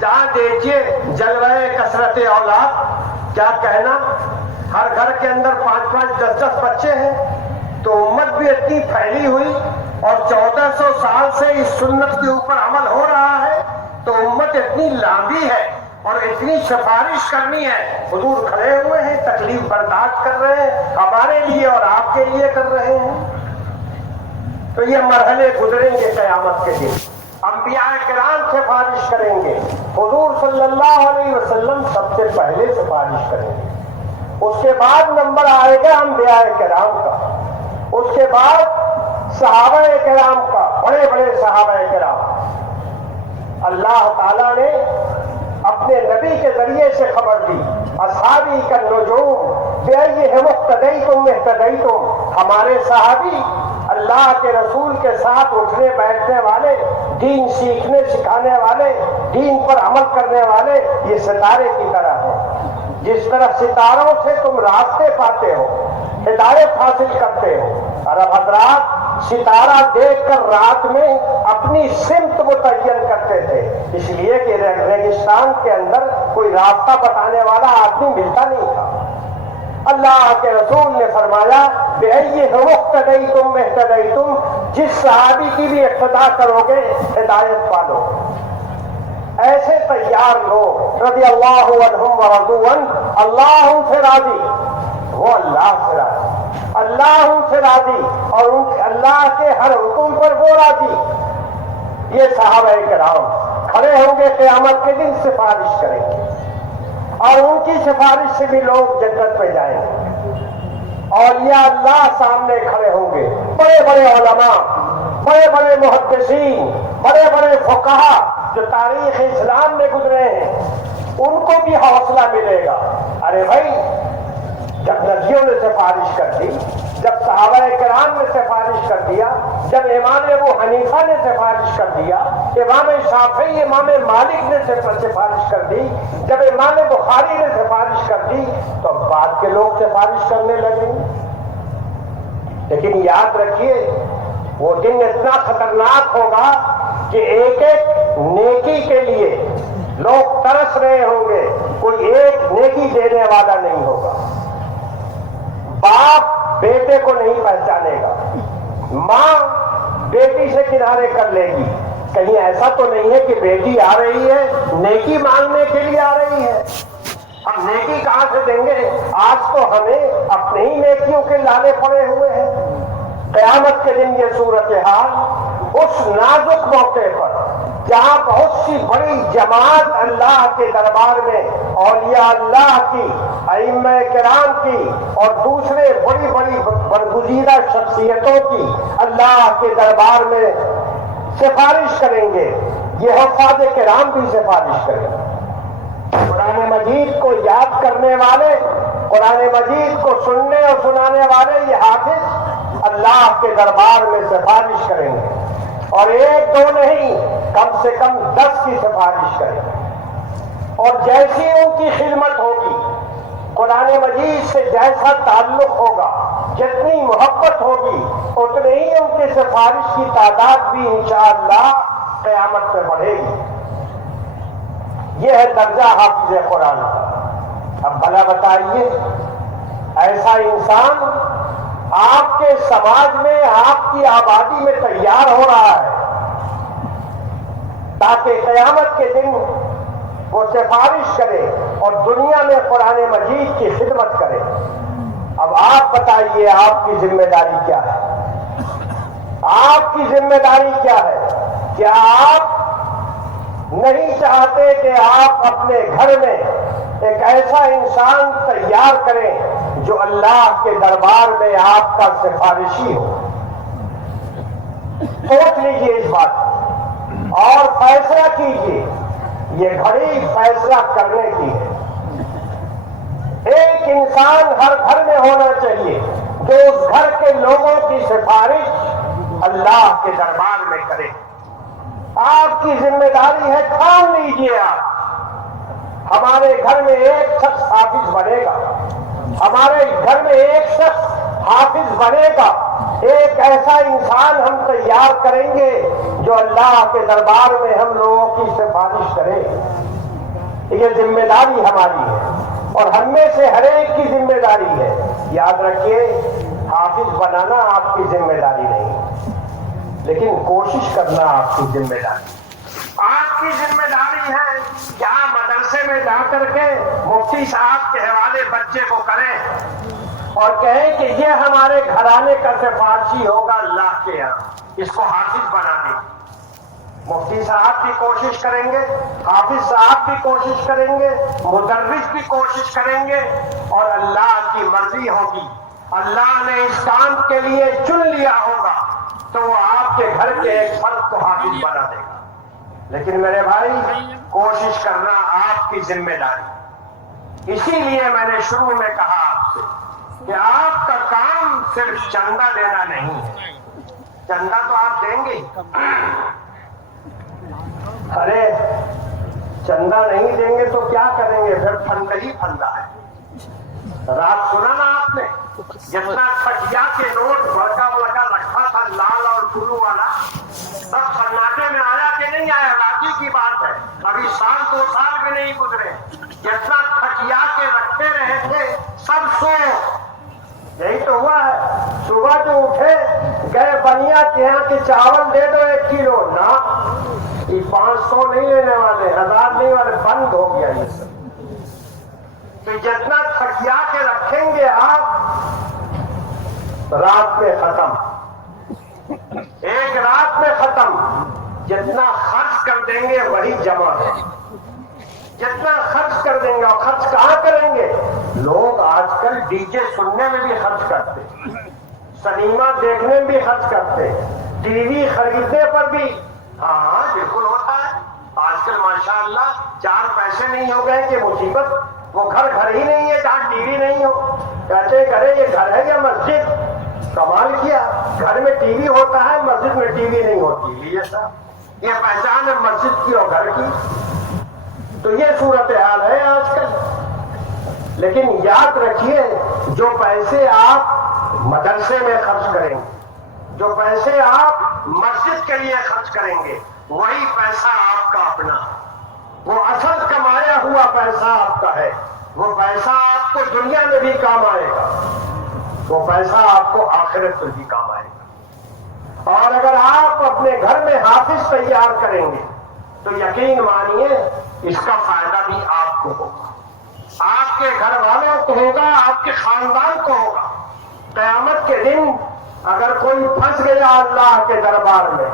جہاں دیکھیے جلوہ کثرت اولاد، کیا کہنا، ہر گھر کے اندر 5-5 10-10 بچے ہیں، تو امت بھی اتنی پھیلی ہوئی اور 1400 سال سے اس سنت کے اوپر عمل ہو رہا ہے، تو امت اتنی لمبی ہے اور اتنی سفارش کرنی ہے۔ حضور کھڑے ہوئے ہیں، تکلیف برداشت کر رہے ہیں، ہمارے لیے اور آپ کے لیے کر رہے ہیں۔ تو یہ مرحلے گزریں گے قیامت کے دن، انبیاء کرام سفارش کریں گے، حضور صلی اللہ علیہ وسلم سب سے پہلے سفارش کریں گے۔ اس کے بعد نمبر آئے گا انبیاء کرام کا، اس کے بعد صحابہ کرام کا، بڑے بڑے صحابہ کرام۔ اللہ تعالیٰ نے اپنے نبی کے ذریعے سے خبر دی، اصحابی کالنجوم بأیہم اقتدیتم اہتدیتم، ہمارے صحابی اللہ کے رسول کے ساتھ اٹھنے بیٹھنے والے، دین سیکھنے سکھانے والے، دین پر عمل کرنے والے، یہ ستارے کی طرح ہیں۔ جس طرح ستاروں سے تم راستے پاتے ہو، ہدایت حاصل کرتے ہو، اور اب حضرات ستارہ دیکھ کر رات میں اپنی سمت متعین کرتے تھے، اس لیے کہ ریگستان کے اندر کوئی راستہ بتانے والا آدمی ملتا نہیں تھا۔ اللہ کے رسول نے فرمایا بأیہم اقتدیتم اہتدیتم، جس صحابی کی بھی اقتدا کرو گے ہدایت پالو۔ ایسے تیار لوگ رضی اللہ عنہم ورضوا عنہ، اللہ ان سے راضی، وہ اللہ سے راضی، اللہ ان سے راضی اور اللہ کے ہر حکم پر وہ راضی۔ یہ صحابہ کرام کھڑے ہوں گے قیامت کے دن، سفارش کریں گے اور ان کی سفارش سے بھی لوگ جنت میں جائیں گے۔ اولیاء اللہ سامنے کھڑے ہوں گے، بڑے بڑے علماء، بڑے بڑے محدثین، بڑے بڑے فقہا جو تاریخ اسلام میں گزرے ہیں، ان کو بھی حوصلہ ملے گا۔ ارے بھائی، جب نبیوں نے سفارش کر دی، جب صحابہ کرام نے سفارش کر دیا، جب امام ابو حنیفہ نے سفارش کر دیا، امام شافعی، امام مالک نے سفارش کر دی، جب امام بخاری نے سفارش کر دی، تو اب بعد کے لوگ سفارش کرنے لگے۔ لیکن یاد رکھیے، وہ دن اتنا خطرناک ہوگا کہ ایک ایک نیکی کے لیے لوگ ترس رہے ہوں گے، کوئی ایک نیکی دینے والا نہیں ہوگا۔ باپ بیٹے کو نہیں پہچانے گا، ماں بیٹی سے کنارے کر لے گی، کہیں ایسا تو نہیں ہے کہ بیٹی آ رہی ہے نیکی مانگنے کے لیے آ رہی ہے، ہم نیکی کہاں سے دیں گے؟ آج تو ہمیں اپنے ہی نیکیوں کے لالے پڑے ہوئے ہیں۔ قیامت کے دن یہ صورتحال اس نازک موقع پر جہاں بہت سی بڑی جماعت اللہ کے دربار میں اولیاء اللہ کی، ائمہ کرام کی اور دوسرے بڑی بڑی برگزیدہ شخصیتوں کی اللہ کے دربار میں سفارش کریں گے، یہ حفاظ کرام بھی سفارش کریں گے۔ قرآن مجید کو یاد کرنے والے، قرآن مجید کو سننے اور سنانے والے یہ حافظ اللہ کے دربار میں سفارش کریں گے، اور ایک دو نہیں، کم سے کم 10 کی سفارش کریں گے۔ اور جیسی ان کی خدمت ہوگی، قرآن مجید سے جیسا تعلق ہوگا، جتنی محبت ہوگی، اتنی ہی ان کی سفارش کی تعداد بھی انشاءاللہ قیامت میں بڑھے گی۔ یہ ہے درجہ حافظ قرآن کا۔ اب بھلا بتائیے، ایسا انسان آپ کے سماج میں، آپ کی آبادی میں تیار ہو رہا ہے تاکہ قیامت کے دن وہ سفارش کرے اور دنیا میں قرآن مجید کی خدمت کرے۔ اب آپ بتائیے، آپ کی ذمہ داری کیا ہے؟ آپ کی ذمہ داری کیا ہے؟ کیا آپ نہیں چاہتے کہ آپ اپنے گھر میں ایک ایسا انسان تیار کریں جو اللہ کے دربار میں آپ کا سفارشی ہو؟ سوچ لیجیے اس بات کو اور فیصلہ کیجیے۔ یہ گھڑی فیصلہ کرنے کی ہے۔ ایک انسان ہر گھر میں ہونا چاہیے جو اس گھر کے لوگوں کی سفارش اللہ کے دربار میں کرے۔ آپ کی ذمہ داری ہے، ٹھان لیجیے آپ، ہمارے گھر میں ایک شخص حافظ بنے گا، ہمارے گھر میں ایک شخص حافظ بنے گا، ایک ایسا انسان ہم تیار کریں گے جو اللہ کے دربار میں ہم لوگوں کی سفارش کرے۔ یہ ذمہ داری ہماری ہے اور ہم میں سے ہر ایک کی ذمہ داری ہے۔ یاد رکھیے، حافظ بنانا آپ کی ذمہ داری نہیں، لیکن کوشش کرنا آپ کی ذمہ داری۔ آپ کی ذمہ داری ہے جہاں مدرسے میں جا کر کے مفتی صاحب کے حوالے بچے کو کریں اور کہیں کہ یہ ہمارے گھرانے کا سفارشی ہوگا اللہ کے یہاں، اس کو حافظ بنا دیں۔ مفتی صاحب بھی کوشش کریں گے, حافظ صاحب بھی کوشش کریں گے, مدرس بھی کوشش کریں گے, اور اللہ کی مرضی ہوگی, اللہ نے اس کام کے لیے چن لیا ہوگا تو وہ آپ کے گھر کے ایک فرد کو حافظ بنا دے گا. لیکن میرے بھائی, کوشش کرنا آپ کی ذمہ داری. اسی لیے میں نے شروع میں کہا آپ سے کہ آپ کا کام صرف چندہ دینا نہیں ہے. چندہ تو آپ دیں گے, ارے چندہ نہیں دیں گے تو کیا کریں گے, پھر پھندا ہی پھندا ہے. رات سنا نا آپ نے, جتنا کٹیا کے نوٹ بڑکا بڑکا رکھا تھا لال اور بلو والا, سب سناٹے میں آیا کہ نہیں آیا, راضی کی بات ہے, ابھی سال 2 سال بھی نہیں گزرے, جتنا کٹیا کے رکھتے رہے تھے سب سو. یہی تو ہوا ہے. صبح جو اٹھے گئے بنیا کے یہاں کہ چاول دے دو 1 کلو, نہ یہ 500 نہیں لینے والے, 1000 نہیں والے, بند ہو گیا یہ سب. تو جتنا تھکیا کے رکھیں گے آپ, رات میں ختم, ایک رات میں ختم. جتنا خرچ کر دیں گے وہی جمع ہے. جتنا خرچ کر دیں گے, اور خرچ کہاں کریں گے؟ لوگ آج کل ڈی جے سننے میں بھی خرچ کرتے, سنیما دیکھنے میں بھی خرچ کرتے, ٹی وی خریدنے پر بھی. ہاں بالکل ہوتا ہے. آج کل ماشاءاللہ 4 پیسے نہیں ہو گئے کہ مصیبت, وہ گھر ہی نہیں ہے جہاں ٹی وی نہیں ہو. کہتے کرے یہ گھر ہے یا مسجد؟ کمال کیا, گھر میں ٹی وی ہوتا ہے, مسجد میں ٹی وی نہیں ہوتی. یہ پہچان ہے مسجد کی اور گھر کی. تو یہ صورتحال ہے آج کل. لیکن یاد رکھیے, جو پیسے آپ مدرسے میں خرچ کریں گے, جو پیسے آپ مسجد کے لیے خرچ کریں گے, وہی پیسہ آپ کا اپنا, وہ اصل کمایا ہوا پیسہ آپ کا ہے. وہ پیسہ آپ کو دنیا میں بھی کام آئے گا, وہ پیسہ آپ کو آخرت میں بھی کام آئے گا. اور اگر آپ اپنے گھر میں حافظ تیار کریں گے تو یقین مانیے اس کا فائدہ بھی آپ کو ہوگا, آپ کے گھر والوں کو ہوگا, آپ کے خاندان کو ہوگا. قیامت کے دن اگر کوئی پھنس گیا اللہ کے دربار میں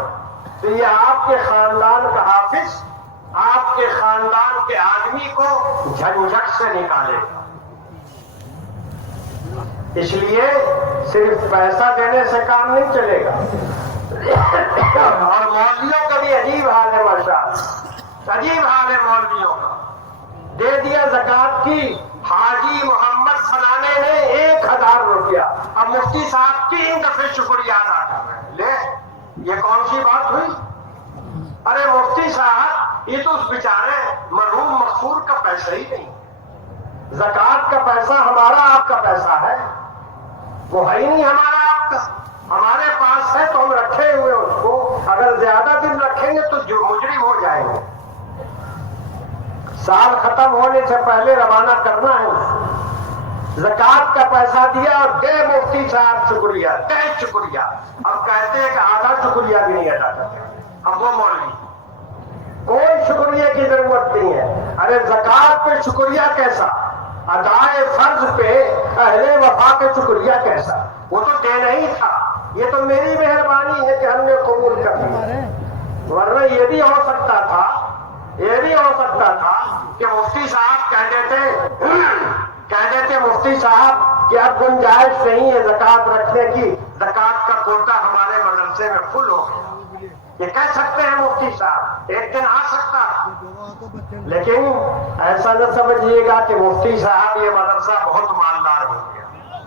تو یہ آپ کے خاندان کا حافظ آپ کے خاندان کے آدمی کو جھنجھٹ سے نکالے گا. اس لیے صرف پیسہ دینے سے کام نہیں چلے گا. اور مولویوں کا بھی عجیب حال ہے ماشاءاللہ, عجیب حال ہے مولویوں کا. دے دیا زکات کی, حاجی محمد سنانے نے 1000 روپیہ, اب مفتی صاحب 3 دفعے شکریہ ادا کر رہے ہیں. لے یہ کون سی بات ہوئی؟ ارے مفتی صاحب یہ تو اس بیچارے مرحوم مغفور کا پیسہ ہی نہیں, زکات کا پیسہ ہمارا آپ کا پیسہ ہے, وہ ہے ہی نہیں ہمارا آپ کا. ہمارے پاس ہے تو ہم رکھے ہوئے اس کو, اگر زیادہ دن رکھیں گے تو جو مجرم ہو جائیں گے. سال ختم ہونے سے پہلے روانہ کرنا ہے اس کو. زکات کا پیسہ دیا اور دے مفتی صاحب شکریہ, دے شکریہ. اب کہتے ہیں کہ آدھا شکریہ بھی نہیں ادا کرتے. اب وہ مولوی, کوئی شکریہ کی ضرورت نہیں ہے. ارے زکات پہ شکریہ کیسا, ادائے فرض پہ اہل وفا کا شکریہ کیسا؟ وہ تو دینا ہی تھا. یہ تو میری مہربانی ہے کہ ہم نے قبول کر لیا, ورنہ یہ بھی ہو سکتا تھا, یہ بھی ہو سکتا تھا کہ مفتی صاحب کہہ دیتے مفتی صاحب کہ اب گنجائش نہیں ہے زکات رکھنے کی, زکات کا کوٹا ہمارے مدرسے میں فل ہو گیا. یہ کہہ سکتے ہیں مفتی صاحب, ایک دن آ سکتا. لیکن ایسا نہ سمجھیے گا کہ مفتی صاحب یہ مدرسہ بہت مالدار ہو گیا.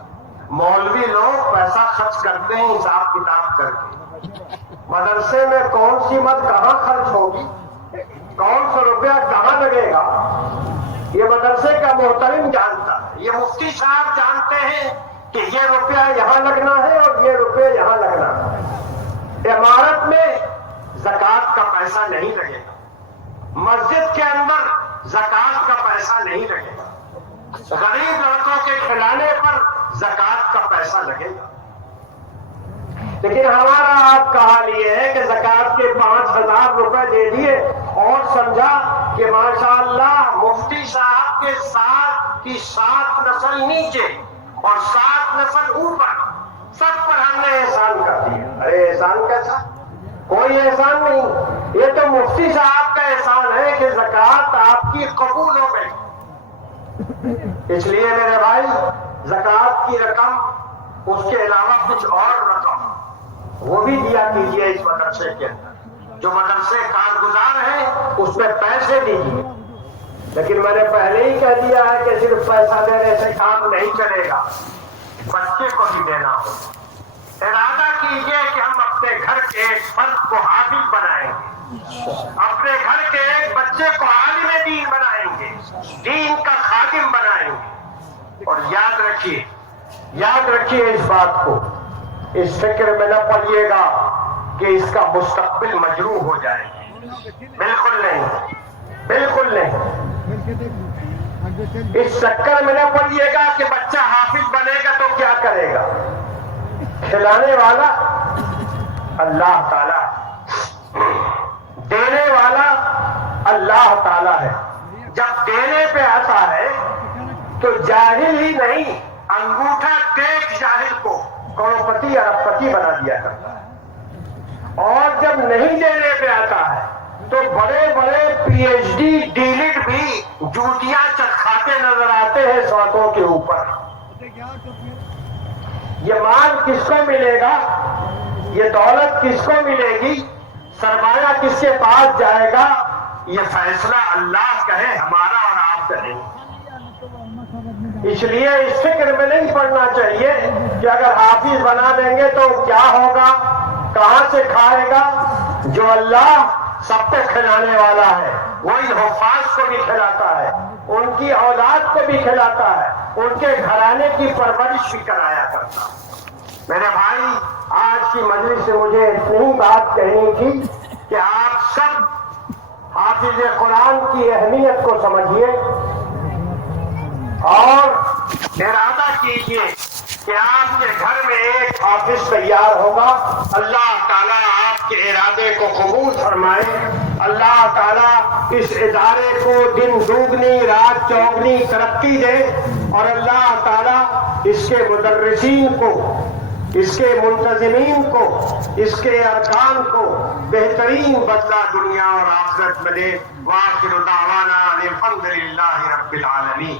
مولوی لوگ پیسہ خرچ کرتے ہیں حساب کتاب کر کے. مدرسے میں کون سی مت کہاں خرچ ہوگی, کون سا روپیہ کہاں لگے گا, یہ مدرسے کا محترم جانتا ہے. یہ مفتی صاحب جانتے ہیں کہ یہ روپیہ یہاں لگنا ہے اور یہ روپیہ یہاں لگنا ہے. عمارت میں زکات کا پیسہ نہیں لگے گا, مسجد کے اندر زکات کا پیسہ نہیں لگے گا, غریب لڑکوں کے کھلانے پر زکات کا پیسہ لگے گا. لیکن ہمارا آپ کا حال یہ ہے کہ زکات کے 5000 روپے دے دیے اور سمجھا کہ ماشاءاللہ مفتی صاحب کے ساتھ کی 7 نسل نیچے اور 7 نسل اوپر سب پر ہم نے احسان کر دیا. ارے احسان کیسا؟ کوئی احسان نہیں. یہ تو مفتی صاحب کا احسان ہے کہ زکوٰۃ آپ کی قبول ہو گئی. اس لیے میرے بھائی زکوٰۃ کی رقم اس کے علاوہ کچھ اور رقم وہ بھی دیا کیجیے اس مدرسے کے اندر. جو مدرسے کارگزار ہیں اس میں پیسے دیجیے. لیکن میں نے پہلے ہی کہہ دیا ہے کہ صرف پیسہ دینے سے کام نہیں چلے گا, بچے کو بھی دینا ہوگا. ارادہ کیجیے کہ ہم اپنے گھر کے ایک فرد کو حافظ بنائیں گے, اپنے گھر کے ایک بچے کو عالم دین بنائیں گے, دین کا خادم بنائیں گے. اور یاد رکھیے اس بات کو, اس فکر میں نہ پڑیے گا کہ اس کا مستقبل مجروح ہو جائے گا. بالکل نہیں, بالکل نہیں. اس چکر میں نہ پڑیے گا کہ بچہ حافظ بنے گا تو کیا کرے گا. کھلانے والا اللہ تعالی, دینے والا اللہ تعالی ہے. جب دینے پہ آتا ہے تو جاہل ہی نہیں, انگوٹھا ٹیک جاہل کو کروڑپتی ارب پتی بنا دیا کرتا ہے. اور جب نہیں دینے پہ آتا ہے تو بڑے بڑے پی ایچ ڈی ڈیلٹ بھی جوتیاں چکھاتے نظر آتے ہیں سڑکوں کے اوپر. یہ مال کس کو ملے گا, یہ دولت کس کو ملے گی, سرمایہ کس کے پاس جائے گا, یہ فیصلہ اللہ کا ہے, ہمارا اور آپ کا نہیں. اس لیے اس فکر میں نہیں پڑنا چاہیے کہ اگر حافظ بنا دیں گے تو کیا ہوگا, کہاں سے کھائے گا. جو اللہ سب کو کھلانے والا ہے وہ ان حفاظ کو بھی کھلاتا ہے, ان کی اولاد کو بھی کھلاتا ہے, ان کے گھرانے کی پرورش بھی کرایا کرتا ہے. میرے بھائی آج کی مجلس سے مجھے اتنی بات کہنی تھی کہ آپ سب حافظ قرآن کی اہمیت کو سمجھیے اور ارادہ کیجیے کہ آپ کے گھر میں ایک حافظ تیار ہوگا. اللہ تعالیٰ آپ کے ارادے کو قبول فرمائے. اللہ تعالیٰ اس ادارے کو دن دوگنی رات چوگنی ترقی دے, اور اللہ تعالیٰ اس کے مدرسین کو, اس کے منتظمین کو, اس کے ارکان کو بہترین بدلہ دنیا اور آخرت میں دے. وآخر دعوانا الحمد للہ رب العالمین.